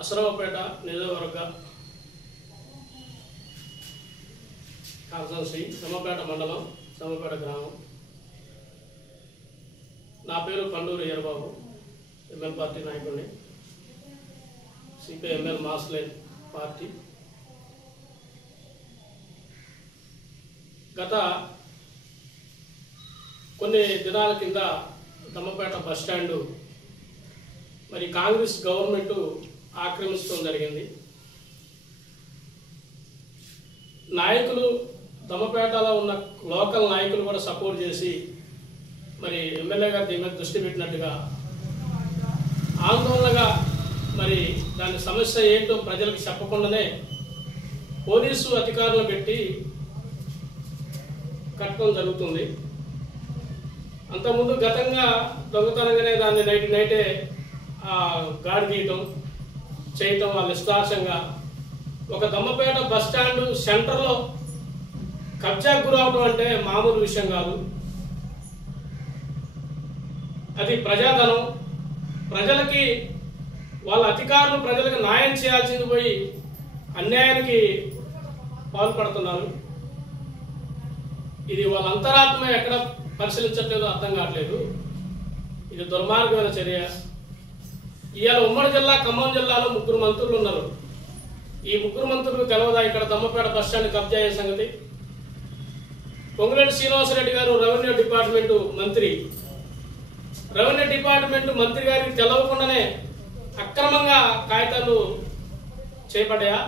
అసరావుపేట నియోజకవర్గ కాన్సన్సీ సమపేట మండలం సమపేట గ్రామం. నా పేరు పండూరు ఈరబాబు, ఎంఎల్ పార్టీ నాయకుడిని, సిపిఎంఎల్ మాస్లైన్ పార్టీ. గత కొన్ని దినాల కింద దమ్మపేట బస్టాండు మరి కాంగ్రెస్ గవర్నమెంట్ ఆక్రమించడం జరిగింది. నాయకులు దమ్మపేటలో ఉన్న లోకల్ నాయకులు కూడా సపోర్ట్ చేసి మరి ఎమ్మెల్యే గారు దీని మీద దృష్టి పెట్టినట్టుగా ఆందోళనగా మరి దాని సమస్య ఏంటో ప్రజలకు చెప్పకుండానే పోలీసు అధికారులను పెట్టి కట్టడం జరుగుతుంది. అంతకుముందు గతంగా దొంగతనంగానే దాన్ని నైటే గాడి తీయటం చేయటం వాళ్ళ ఇష్టార్షంగా ఒక దమ్మపేట బస్టాండు సెంటర్లో కబ్జాకు గురవటం అంటే మామూలు విషయం కాదు. అది ప్రజాధనం. ప్రజలకి వాళ్ళ అధికారులు ప్రజలకు న్యాయం చేయాల్సింది పోయి అన్యాయానికి పాల్పడుతున్నారు. ఇది వాళ్ళ అంతరాత్మ ఎక్కడ పరిశీలించట్లేదో అర్థం కావట్లేదు. ఇది దుర్మార్గమైన చర్య. ఇవాళ ఉమ్మడి జిల్లా ఖమ్మం జిల్లాలో 3 మంత్రులు ఉన్నారు. ఈ 3 మంత్రులు తెలవదా ఇక్కడ దమ్మపేట బస్టాండ్ కబ్జా అయ్యే సంగతి? పొంగులేటి శ్రీనివాసరెడ్డి గారు రెవెన్యూ డిపార్ట్మెంట్ మంత్రి. రెవెన్యూ డిపార్ట్మెంట్ మంత్రి గారికి తెలవకుండానే అక్రమంగా కాగితాలు చేపట్టాయా?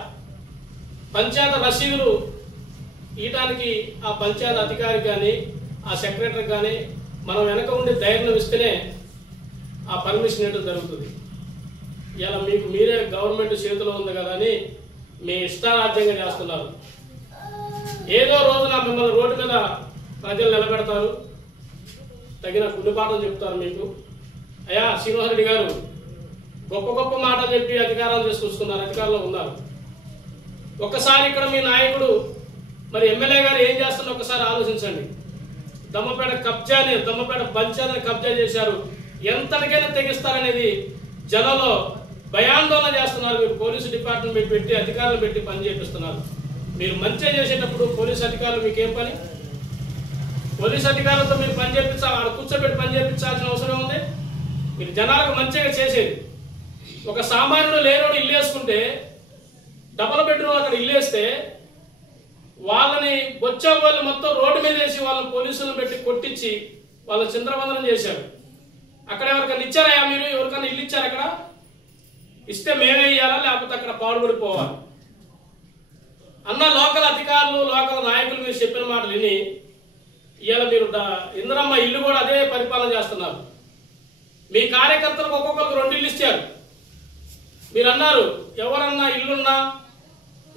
పంచాయతీ రసీదులు ఇయటానికి ఆ పంచాయతీ అధికారికి కానీ ఆ సెక్రటరీకి కానీ మనం వెనక ఉండి ధైర్యం ఇస్తేనే ఆ పర్మిషన్ ఏంటో జరుగుతుంది. ఇలా మీకు మీరే గవర్నమెంట్ చేతిలో ఉంది కదా అని మీ ఇష్టారాజ్యంగా చేస్తున్నారు. ఏదో రోజున మిమ్మల్ని రోడ్డు మీద ప్రజలు నిలబెడతారు, తగిన గుండెపాఠం చెప్తారు మీకు. అయ్యా శ్రీనివాసరెడ్డి గారు గొప్ప గొప్ప మాటలు చెప్పి అధికారాలు తీసుకొస్తున్నారు, అధికారంలో ఉన్నారు. ఒక్కసారి ఇక్కడ మీ నాయకుడు మరి ఎమ్మెల్యే గారు ఏం చేస్తున్నా ఒక్కసారి ఆలోచించండి. దమ్మపేట కబ్జాని, దమ్మపేట పంచాయతీని కబ్జా చేశారు, ఎంతటికైనా తెగిస్తారనేది జనంలో భయాందోళన చేస్తున్నారు. మీరు పోలీసు డిపార్ట్మెంట్ పెట్టి అధికారులు పెట్టి పని చేపిస్తున్నారు. మీరు మంచిగా చేసేటప్పుడు పోలీసు అధికారులు మీకేం పని? పోలీసు అధికారులతో మీరు పని చేయించాలి, ఆడ కూర్చోబెట్టి పని చేయించాల్సిన అవసరం ఉంది. మీరు జనాలకు మంచిగా చేసేది. ఒక సామాన్యుడు లేనోడు ఇల్లు వేసుకుంటే, డబల్ బెడ్రూమ్ అక్కడ ఇల్లు వేస్తే వాళ్ళని బొచ్చా వాళ్ళు మొత్తం రోడ్డు మీద వేసి వాళ్ళని పోలీసులను పెట్టి కొట్టించి వాళ్ళ చింద్రబంధనం చేశారు. అక్కడ ఎవరికైనా ఇచ్చారా? మీరు ఎవరికైనా ఇల్లు ఇచ్చారు? అక్కడ ఇస్తే మేమే ఇయ్యాలా, లేకపోతే అక్కడ పాడుపడిపోవాలి అన్న లోకల్ అధికారులు లోకల్ నాయకులు మీరు చెప్పిన మాటలు విని ఇవాళ మీరు ఇందిరమ్మ ఇల్లు కూడా అదే పరిపాలన చేస్తున్నారు. మీ కార్యకర్తలకు ఒక్కొక్కరికి 2 ఇల్లు ఇచ్చారు. మీరు అన్నారు ఎవరన్నా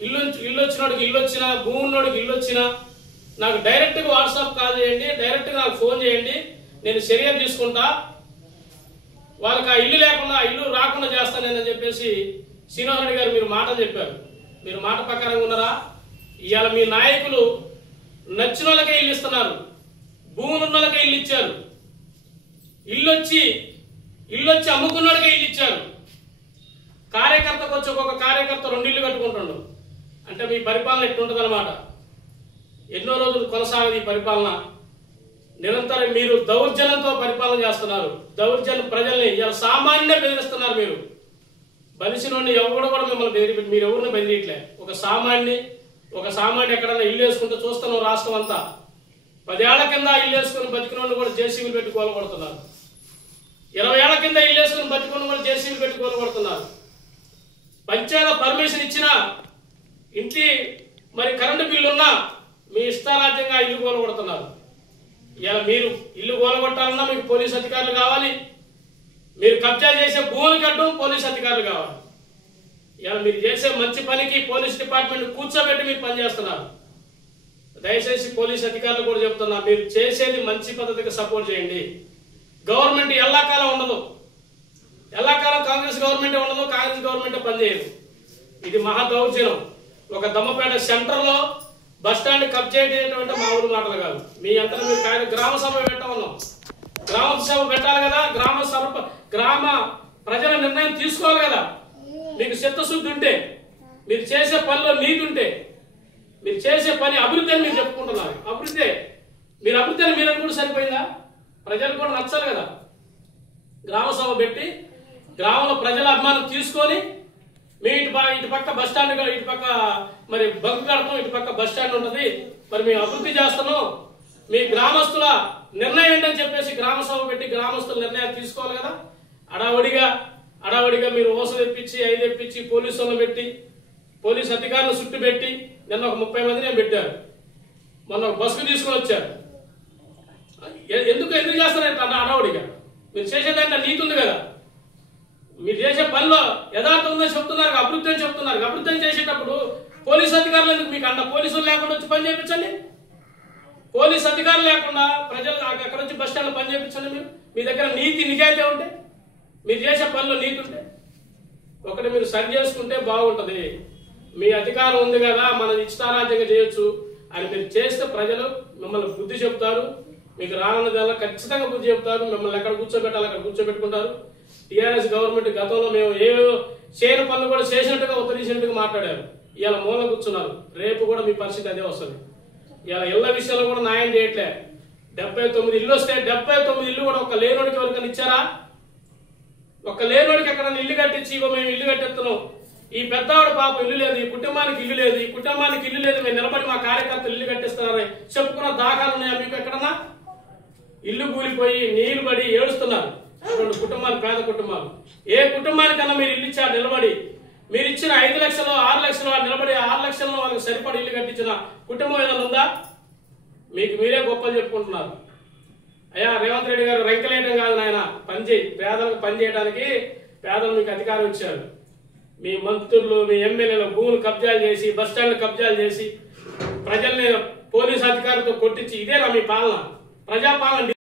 ఇల్లు వచ్చినోడికి ఇల్లు వచ్చినా, భూమి ఉన్నోడికి ఇల్లు వచ్చినా నాకు డైరెక్ట్గా వాట్సాప్ కాల్ చేయండి, డైరెక్ట్గా నాకు ఫోన్ చేయండి, నేను చర్య తీసుకుంటా, వాళ్ళకి ఆ ఇల్లు లేకుండా ఆ ఇల్లు రాకుండా చేస్తానని చెప్పేసి శ్రీనివాసరెడ్డి గారు మీరు మాట చెప్పారు. మీరు మాట ప్రకారంగా ఉన్నారా? ఇవాళ మీ నాయకులు నచ్చిన వాళ్ళకే ఇల్లు ఇస్తున్నారు, భూములు ఉన్న వాళ్ళకే ఇల్లు ఇచ్చారు, ఇల్లు వచ్చి అమ్ముకున్నోడికే ఇల్లు ఇచ్చారు. కార్యకర్తకు వచ్చి ఒక్కొక్క కార్యకర్త 2 ఇల్లు కట్టుకుంటుండు. అంటే మీ పరిపాలన ఎట్లుంటుంది అన్నమాట. ఎన్నో రోజులు కొనసాగదు ఈ పరిపాలన. నిరంతరం మీరు దౌర్జన్యంతో పరిపాలన చేస్తున్నారు. దౌర్జన్య ప్రజల్ని ఇలా సామాన్యుడే బెదిరిస్తున్నారు. మీరు బలిసినోడిని ఎవరు కూడా మిమ్మల్ని మీరు ఎవరిని బెదిరియట్లే. ఒక సామాన్యుడు ఎక్కడన్నా ఇల్లు వేసుకుంటే చూస్తున్నాం రాష్ట్రం అంతా. 10 ఏళ్ల కింద ఇల్లు వేసుకుని బతికినోడిని కూడా జేసీబీలు పెట్టి కోలగొడుతున్నారు. 20 ఏళ్ల కింద ఇల్లు వేసుకుని బతికిన కూడా జేసీబీలు పెట్టి కోలగొడుతున్నారు. పంచాయతీ పర్మిషన్ ఇచ్చినా ఇంటి మరి కరెంటు బిల్లు ఉన్నా మీ ఇష్టారాజ్యంగా ఇల్లు కోలగొడుతున్నారు. ఇలా మీరు ఇల్లు కోలగొట్టాలన్నా మీకు పోలీసు అధికారులు కావాలి, మీరు కబ్జా చేసే భూములు కట్టడం పోలీసు అధికారులు కావాలి. ఇలా మీరు చేసే మంచి పనికి పోలీస్ డిపార్ట్మెంట్ కూర్చోబెట్టి మీరు పనిచేస్తున్నారు. దయచేసి పోలీసు అధికారులు కూడా చెప్తున్నా, మీరు చేసేది మంచి పద్ధతికి సపోర్ట్ చేయండి. గవర్నమెంట్ ఎల్లకాలం ఉండదు, ఎల్లకాలం కాంగ్రెస్ గవర్నమెంట్ ఉండదు, కాంగ్రెస్ గవర్నమెంట్ పనిచేయదు. ఇది మహా దౌర్జన్యం. ఒక దమ్మపేట సెంటర్లో బస్టాండ్ కబ్జా చేయడం మామూలు మాటలు కాదు. మీ అంతా మీరు గ్రామ సభ పెట్టమన్నాం, గ్రామ సభ పెట్టాలి కదా, గ్రామ ప్రజల నిర్ణయం తీసుకోవాలి కదా. మీకు చిత్తశుద్ధి ఉంటే, మీరు చేసే పనిలో నీతి ఉంటే, మీరు చేసే పని అభివృద్ధి అని మీరు చెప్పుకుంటున్నారు. అభివృద్ధి మీరు అభివృద్ధి అని మీరు అనుకుంటే సరిపోయిందా? ప్రజలు కూడా నచ్చాలి కదా. గ్రామ సభ పెట్టి గ్రామంలో ప్రజల అభిమానం తీసుకొని మీ ఇటు పక్క బస్ స్టాండ్, ఇటు పక్క మరి బంకు కడతాం, ఇటు పక్క బస్ స్టాండ్ ఉంటుంది, మరి మేము అభివృద్ధి చేస్తున్నాం, మీ గ్రామస్తుల నిర్ణయం ఏంటని చెప్పేసి గ్రామ సభ పెట్టి గ్రామస్తుల నిర్ణయాలు తీసుకోవాలి కదా. అడావడిగా మీరు ఓస తెప్పించి 5 తెప్పించి పోలీసులను పెట్టి పోలీసు అధికారులను చుట్టు పెట్టి నిన్న ఒక 30 మందిని పెట్టారు. మొన్న ఒక బస్సుకు తీసుకొని వచ్చారు. ఎందుకు చేస్తారంటే అడావడిగా? మీరు చేసేదంటే నీతి ఉంది కదా. మీరు చేసే పనిలో యథార్థం ఉందని చెప్తున్నారు, అభివృద్ధి అని చెప్తున్నారు. అభివృద్ధి అని చేసేటప్పుడు పోలీసు అధికారులు ఎందుకు? మీకు పోలీసులు లేకుండా వచ్చి పని చేయించండి. పోలీసు అధికారులు లేకుండా ప్రజలు అక్కడ వచ్చి బస్ స్టాండ్లో పని చేయించండి. మీరు మీ దగ్గర నీతి నిజాయితీ ఉంటే, మీరు చేసే పనిలో నీతి ఉంటే ఒకటి మీరు సరి చేసుకుంటే బాగుంటుంది. మీ అధికారం ఉంది కదా, మనం ఇష్టారాజ్యంగా చేయొచ్చు అని మీరు చేస్తే ప్రజలు మిమ్మల్ని బుద్ధి చెప్తారు. మీకు రానున్నదల్లా ఖచ్చితంగా బుద్ధి చెప్తారు. మిమ్మల్ని ఎక్కడ కూర్చోబెట్టాలి అక్కడ కూర్చోబెట్టుకుంటారు. టీఆర్ఎస్ గవర్నమెంట్ గతంలో మేము ఏవో చేయని పనులు కూడా చేసినట్టుగా ఉత్తరించినట్టుగా మాట్లాడారు. ఇవాళ మూల కూర్చున్నారు. రేపు కూడా మీ పరిస్థితి అదే వస్తుంది. ఇవాళ ఇళ్ల విషయంలో కూడా న్యాయం చేయట్లే. 79 ఇల్లు వస్తే 79 ఇల్లు కూడా ఒక లేనోడికి ఎవరికైనా ఇచ్చారా? ఒక లేనోడికి ఎక్కడన్నా ఇల్లు కట్టించి ఇగో మేము ఇల్లు కట్టెత్తున్నాం, ఈ పెద్దవాడు పాప ఇల్లు లేదు, ఈ కుటుంబానికి ఇల్లు లేదు, ఈ కుటుంబానికి ఇల్లు లేదు, మేము నిలబడి మా కార్యకర్తలు ఇల్లు కట్టిస్తున్నారని చెప్పుకున్న దాఖలు ఉన్నాయా మీకు ఎక్కడన్నా? ఇల్లు కూలిపోయి నీళ్లు పడి ఏడుస్తున్నారు 2 కుటుంబాలు, పేద కుటుంబాలు. ఏ కుటుంబానికన్నా మీరు ఇల్లు ఇచ్చారు నిలబడి? మీరు ఇచ్చిన 5 లక్షలు 6 లక్షలు నిలబడి 6 లక్షల్లో వాళ్ళకి సరిపడి ఇల్లు కట్టించిన కుటుంబం ఏదైనా ఉందా? మీకు మీరే గొప్పలు చెప్పుకుంటున్నారు. అయ్యా రేవంత్ రెడ్డి గారు రైతులేయడం కాదు నాయన, పని చేయి. పేదలకు పని చేయడానికి పేదలు మీకు అధికారం ఇచ్చారు. మీ మంత్రులు మీ ఎమ్మెల్యేలు భూములు కబ్జాలు చేసి బస్ స్టాండ్లు కబ్జాలు చేసి ప్రజల్ని పోలీసు అధికారులతో కొట్టించి ఇదేనా మీ పాలన? ప్రజాపాలన